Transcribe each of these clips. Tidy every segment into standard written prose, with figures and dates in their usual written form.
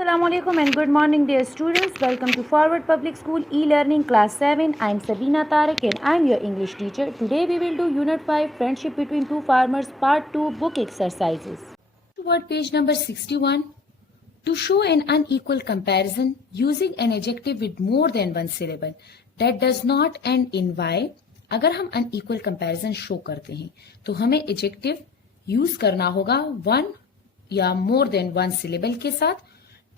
Assalamualaikum and good morning dear students. Welcome to Forward Public School e-learning class 7. I am Sabina Tariq and I am your English teacher. Today we will do unit 5 friendship between two farmers part 2 book exercises. Toward page number 61. To show an unequal comparison using an adjective with more than one syllable that does not end in y. अगर हम unequal comparison show करते हैं तो हमें adjective use करना होगा one या more than one syllable के साथ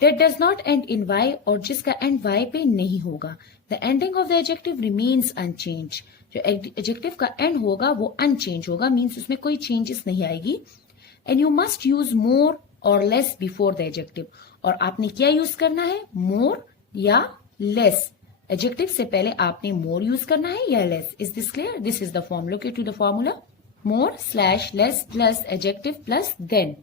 that does not end in y और जिसका end y पे नहीं होगा. The ending of the adjective remains unchanged. जो adjective का end होगा वो unchanged होगा, means उसमें कोई changes नहीं आएगी. And you must use more or less before the adjective. और आपने क्या use करना है? More या less. Adjective से पहले आपने more use करना है या less. Is this clear? This is the form. Look into the formula. More / less plus adjective plus then.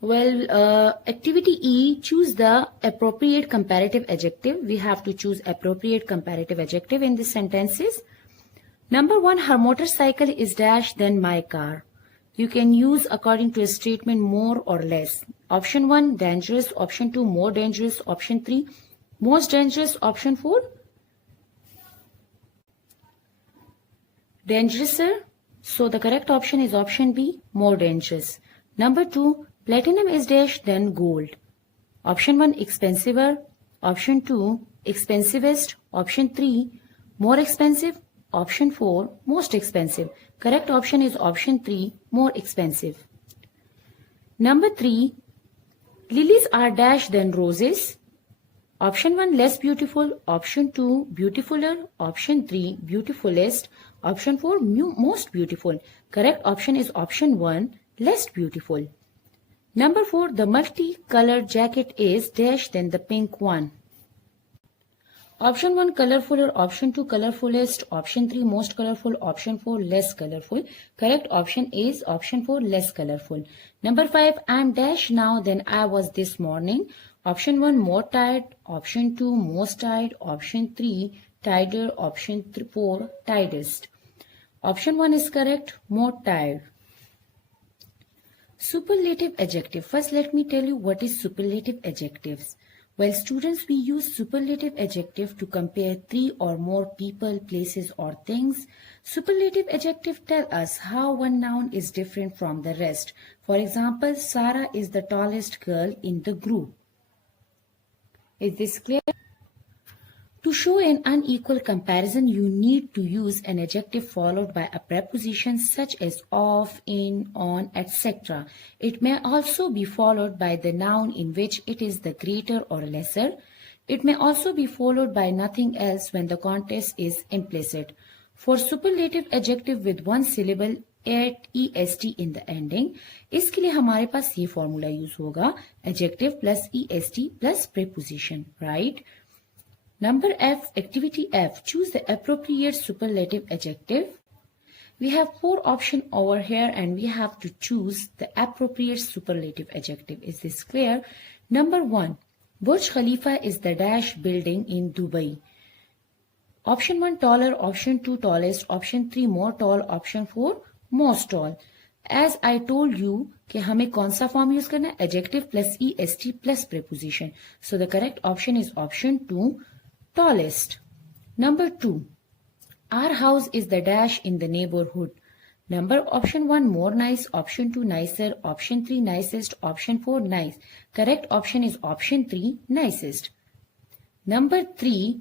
Well, activity E, choose the appropriate comparative adjective. We have to choose appropriate comparative adjective in these sentences. Number 1, her motorcycle is dash than my car. You can use according to a statement more or less. Option 1, dangerous. Option 2, more dangerous. Option 3, most dangerous. Option 4, dangerouser. So the correct option is option B, more dangerous. Number 2, platinum is dash than gold. Option 1, expensiver. Option 2, expensivest. Option 3, more expensive. Option 4, most expensive. Correct option is option 3, more expensive. Number 3, lilies are dash than roses. Option 1, less beautiful. Option 2, beautifuler. Option 3, beautifulest. Option 4, most beautiful. Correct option is option 1, less beautiful. Number 4, the multi-colored jacket is dash than the pink one. Option 1, colorfuler. Option 2, colorfulest. Option 3, most colorful. Option 4, less colorful. Correct option is option 4, less colorful. Number 5, I am dash now than I was this morning. Option 1, more tired. Option 2, most tired. Option 3, tired. Option 4, tiredest. Option 1 is correct, more tired. Superlative adjective. First, let me tell you what is superlative adjectives. Well, students, we use superlative adjective to compare 3 or more people, places, or things. Superlative adjective tell us how one noun is different from the rest. For example, Sarah is the tallest girl in the group. Is this clear? To show an unequal comparison, you need to use an adjective followed by a preposition such as of, in, on, etc. It may also be followed by the noun in which it is the greater or lesser. It may also be followed by nothing else when the context is implicit. For superlative adjective with one syllable, add est in the ending. इसके लिए हमारे पास ये formula use होगा, adjective plus est plus preposition, right? Number F, activity F, choose the appropriate superlative adjective. We have 4 options over here and we have to choose the appropriate superlative adjective. Is this clear? Number 1, Burj Khalifa is the dash building in Dubai. Option 1, taller. Option 2, tallest. Option 3, more tall. Option 4, most tall. As I told you कि हमें कौन सा form use करना है? Adjective plus est plus preposition. So the correct option is option 2, tallest. Number 2, our house is the dash in the neighborhood. Number option 1, more nice. Option 2, nicer. Option 3, nicest. Option 4, nice. Correct option is option 3, nicest. Number 3,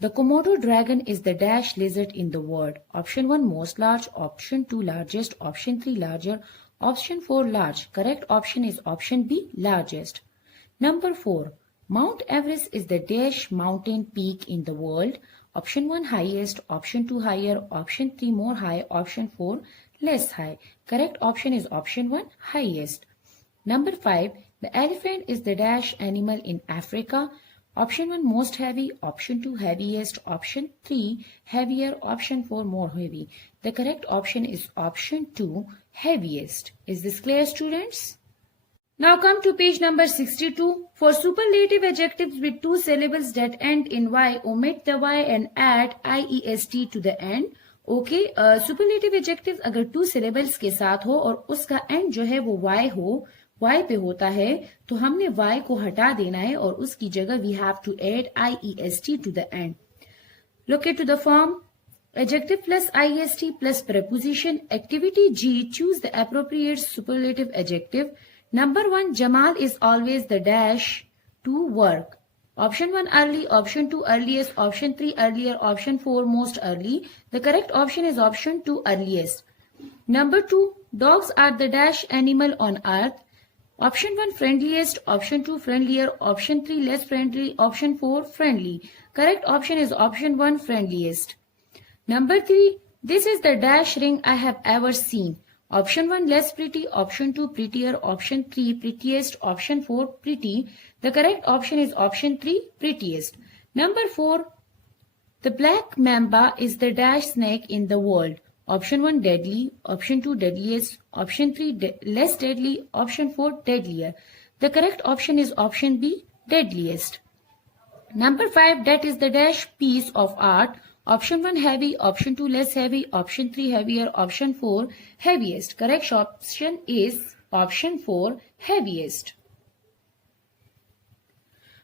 the Komodo dragon is the dash lizard in the world. Option 1, most large. Option 2, largest. Option 3, larger. Option 4, large. Correct option is option B, largest. Number 4, Mount Everest is the dash mountain peak in the world. Option 1, highest. Option 2, higher. Option 3, more high. Option 4, less high. Correct option is option 1, highest. Number 5, the elephant is the dash animal in Africa. Option 1, most heavy. Option 2, heaviest. Option 3, heavier. Option 4, more heavy. The correct option is option 2, heaviest. Is this clear, students? Now come to page number 62. For superlative adjectives with 2 syllables that end in y, omit the y and add iest to the end. Okay, superlative adjectives अगर 2 syllables के साथ हो और उसका end जो है वो y हो, y पे होता है तो हमने y को हटा देना है और उसकी जगह we have to add iest to the end. Look at to the form. Adjective plus ist plus preposition. Activity G. Choose the appropriate superlative adjective. Number 1. Jamal is always the dash to work. Option 1 early, option 2 earliest, option 3 earlier, option 4 most early. The correct option is option 2 earliest. Number 2. Dogs are the dash animal on earth. Option 1 friendliest, option 2 friendlier, option 3 less friendly, option 4 friendly. Correct option is option 1 friendliest. Number 3. This is the dash ring I have ever seen. Option 1 less pretty, option 2 prettier, option 3 prettiest, option 4 pretty. The correct option is option 3 prettiest. Number 4. The black mamba is the dash snake in the world. Option 1 deadly, option 2 deadliest, option 3 less deadly, option 4 deadlier. The correct option is option B deadliest. Number 5. That is the dash piece of art. Option 1 heavy, option 2 less heavy, option 3 heavier, option 4 heaviest. Correct option is option 4 heaviest.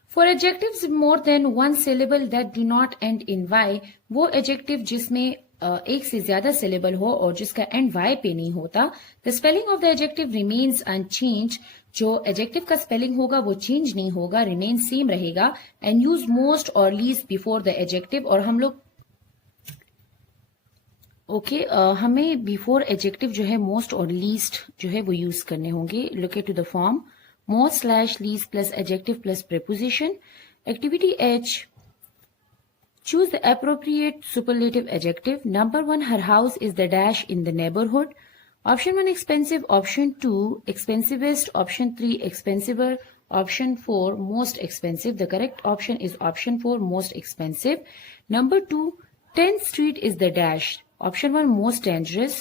For adjectives more than one syllable that do not end in y, वो adjective जिसमें एक से ज्यादा syllable हो और जिसका end y पे नहीं होता, the spelling of the adjective remains unchanged. जो adjective का spelling होगा वो change नहीं होगा, remain same रहेगा, and use most or least before the adjective. और हम लोग हमें बिफोर एडजेक्टिव जो है मोस्ट और लीस्ट जो है वो यूज करने होंगे. Look at to the form. Most slash least plus adjective plus preposition. Activity H. Choose the appropriate superlative adjective. Number 1 her house is the dash in the neighbourhood. Option 1 expensive, option 2 expensivest, option 3 expensiver, option 4 most expensive. The correct option is option 4 most expensive. Number 2 10th street is the dash. Option 1 most dangerous.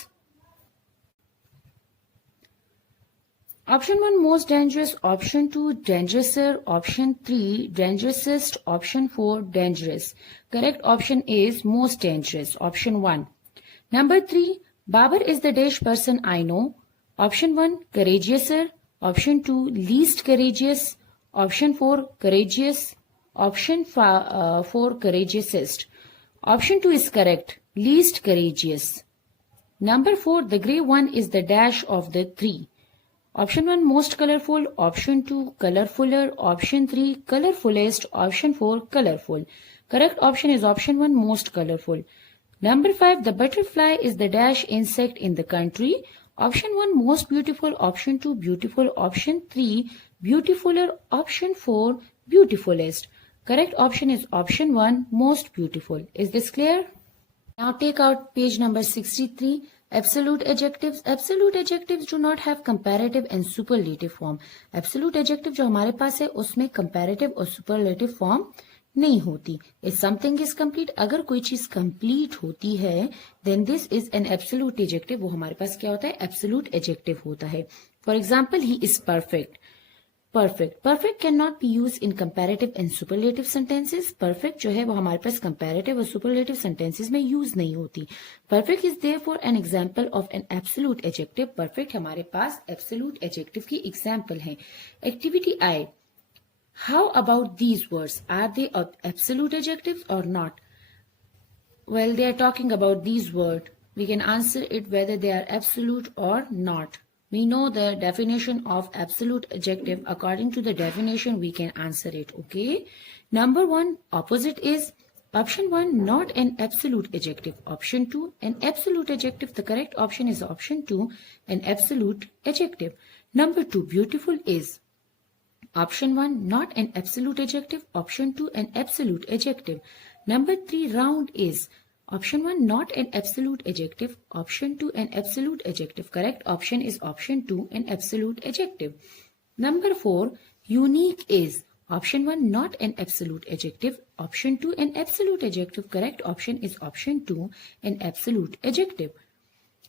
Option 1 most dangerous, option 2 dangerouser, option 3 dangerousest, option 4 dangerous. Correct option is most dangerous, option 1. Number 3, Babar is the dash person I know. Option 1 courageouser, option 2 least courageous, option 4 courageous, option 4 courageousest. Option 2 is correct. Least courageous. Number 4, the grey one is the dash of the 3. Option 1 most colorful, option 2 colorfuller, option 3 colorfulest, option 4 colorful. Correct option is option 1 most colorful. Number 5, the butterfly is the dash insect in the country. Option 1 most beautiful, option 2 beautiful, option 3 beautifuler, option 4 beautifulest. Correct option is option 1 most beautiful. Is this clear? Now take out page number 63. Absolute adjectives. Absolute adjectives do not have comparative and superlative form. Absolute adjective जो हमारे पास है उसमें comparative और superlative form नहीं होती. If something is complete, अगर कोई चीज complete होती है then this is an absolute adjective. वो हमारे पास क्या होता है? Absolute adjective होता है. For example, he is perfect. Perfect. Perfect cannot be used in comparative and superlative sentences. Perfect जो है वो हमारे पास comparative और superlative sentences में use नहीं होती. Perfect is therefore an example of an absolute adjective. Perfect हमारे पास absolute adjective की example है. Activity I. How about these words? Are they absolute adjectives or not? Well, they are talking about these words. We can answer it whether they are absolute or not. We know the definition of absolute adjective. According to the definition, we can answer it. Okay. Number 1, opposite is option 1, not an absolute adjective. Option 2, an absolute adjective. The correct option is option 2, an absolute adjective. Number 2, beautiful is option 1, not an absolute adjective. Option 2, an absolute adjective. Number 3, round is option 1, not an absolute adjective. Option 2, an absolute adjective. Correct option is option 2, an absolute adjective. Number 4, unique is option 1, not an absolute adjective. Option 2, an absolute adjective. Correct option is option 2, an absolute adjective.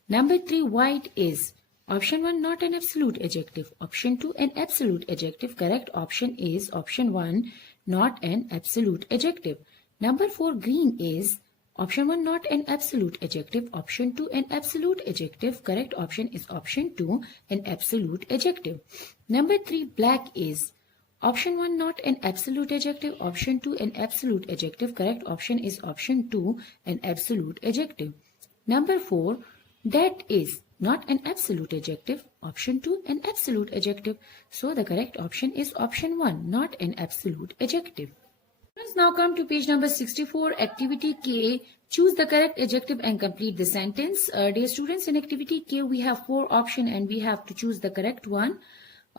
Number 3, white is option 1, not an absolute adjective. Option 2, an absolute adjective. Correct option is option 1, not an absolute adjective. Number 4, green is Option 1, not an absolute adjective. Option 2, an absolute adjective. Correct option is option 2, an absolute adjective. Number 3, black is. Option 1, not an absolute adjective. Option 2, an absolute adjective. Correct option is option 2, an absolute adjective. Number 4, that is. Not an absolute adjective. Option 2, an absolute adjective. So the correct option is option 1, not an absolute adjective. Let's now come to page number 64, activity K. Choose the correct adjective and complete the sentence. Dear students, in activity K, we have 4 options and we have to choose the correct one.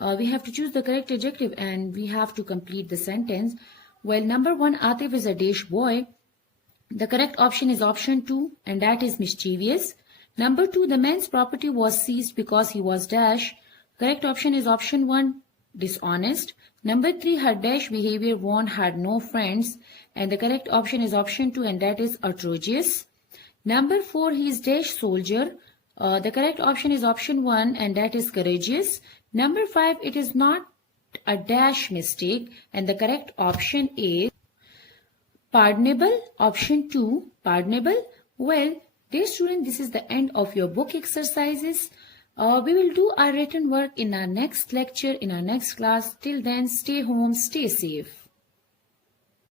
We have to choose the correct adjective and we have to complete the sentence. Well, number 1, Atif is a dash boy. The correct option is option 2, and that is mischievous. Number 2, the man's property was seized because he was dash. Correct option is option 1, dishonest. Number 3, her dash behavior won had no friends, and the correct option is option 2, and that is atrocious. Number 4, he is dash soldier. The correct option is option 1, and that is courageous. Number 5, it is not a dash mistake, and the correct option is pardonable. Option 2, pardonable. Well, dear student, this is the end of your book exercises. We will do our written work in our next lecture, in our next class. Till then, stay home, stay safe.